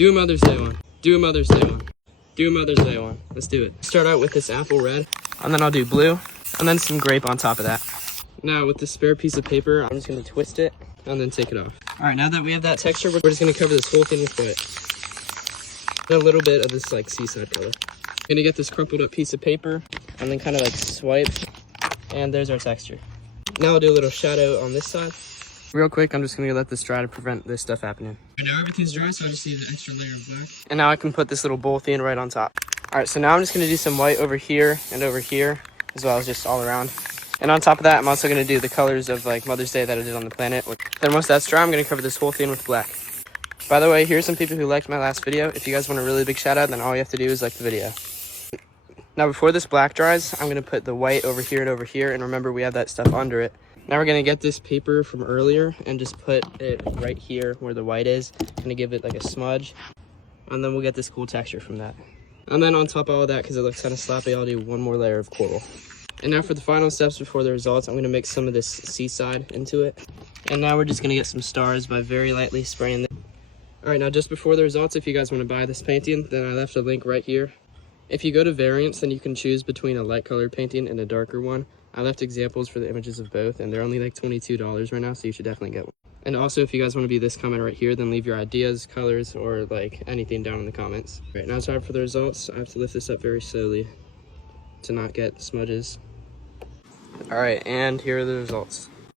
Do a Mother's Day one. Do a Mother's Day one. Do a Mother's Day one. Let's do it. Start out with this apple red, and then I'll do blue, and then some grape on top of that. Now with this spare piece of paper, I'm just gonna twist it and then take it off. All right, now that we have that texture, we're just gonna cover this whole thing with white. And a little bit of this like seaside color. Gonna get this crumpled up piece of paper and then kind of like swipe, and there's our texture. Now I'll do a little shadow on this side. Real quick, I'm just gonna let this dry to prevent this stuff happening. Right, now everything's dry, so I just need an extra layer of black. And now I can put this little bowl thing right on top. All right, so now I'm just gonna do some white over here and over here, as well as just all around. And on top of that, I'm also gonna do the colors of like Mother's Day that I did on the planet. Then once that's dry, I'm gonna cover this whole thing with black. By the way, here's some people who liked my last video. If you guys want a really big shout out, then all you have to do is like the video. Now before this black dries, I'm gonna put the white over here and over here, and remember we have that stuff under it. Now we're gonna get this paper from earlier and just put it right here where the white is. Gonna give it like a smudge, and then we'll get this cool texture from that. And then on top of all of that, because it looks kind of sloppy, I'll do one more layer of coral. And now for the final steps before the results, I'm gonna mix some of this seaside into it. And now we're just gonna get some stars by very lightly spraying them. All right, now just before the results, if you guys wanna buy this painting, then I left a link right here. If you go to variants, then you can choose between a light colored painting and a darker one. I left examples for the images of both, and they're only like $22 right now, so you should definitely get one. And also, if you guys want to be this comment right here, then leave your ideas, colors, or like anything down in the comments. All right, now it's time for the results. I have to lift this up very slowly to not get smudges. All right, and here are the results.